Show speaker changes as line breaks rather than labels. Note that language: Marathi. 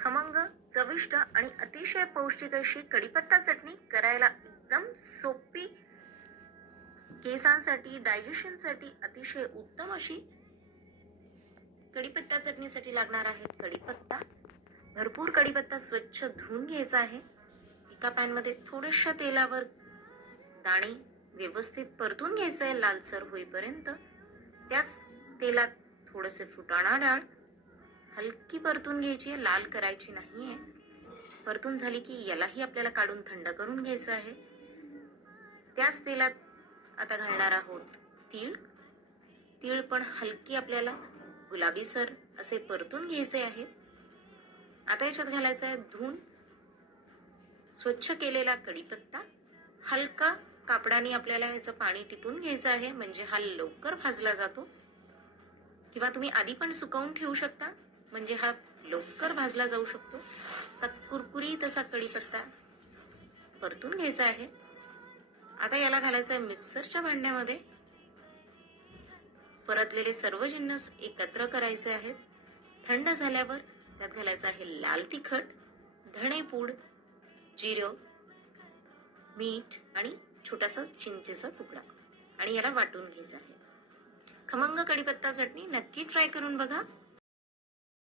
खमंग चविष्ट आणि अतिशय पौष्टिक अशी कढीपत्ता चटणी करायला एकदम सोपी केसांसाठी डायजेशनसाठी अतिशय उत्तम अशी कढीपत्ता चटणीसाठी लागणार आहे कढीपत्ता. भरपूर कढीपत्ता स्वच्छ धुवून घ्यायचा आहे. एका पॅनमध्ये थोड्याशा तेलावर दाणे व्यवस्थित परतून घ्यायचं आहे लालसर होईपर्यंत. त्याच तेलात थोडंसं फुटाणा डाळ हलकी परतून घ्यायची आहे लाल करायची नाही आहे. परतून झाली की यालाही आपल्याला काढून थंड करून घ्यायचं आहे. त्याच तेलात आता घालणार आहोत तीळ. तीळ पण हलकी आपल्याला गुलाबीसर असे परतून घ्यायचे आहेत. आता याच्यात घालायचं आहे धुऊन स्वच्छ केलेला कढीपत्ता. हलका कापडाने आपल्याला याचं पाणी टिपून घ्यायचं आहे म्हणजे हा लवकर भाजला जातो. किंवा तुम्ही आधी पण सुकवून ठेवू शकता. म्हणजे हा लवकर भाजला जाऊ शकतो. असा कुरकुरी तसा कढीपत्ता परतून घ्यायचा आहे. आता याला घालायचं आहे मिक्सरच्या भांड्यामध्ये. परतलेले सर्व जिन्नस एकत्र करायचे आहेत. थंड झाल्यावर त्यात घालायचं आहे लाल तिखट धणेपूड जिरं मीठ आणि छोटासा चिंचेचा तुकडा. आणि याला वाटून घ्यायचा आहे. खमंग कढीपत्ता चटणी नक्की ट्राय करून बघा.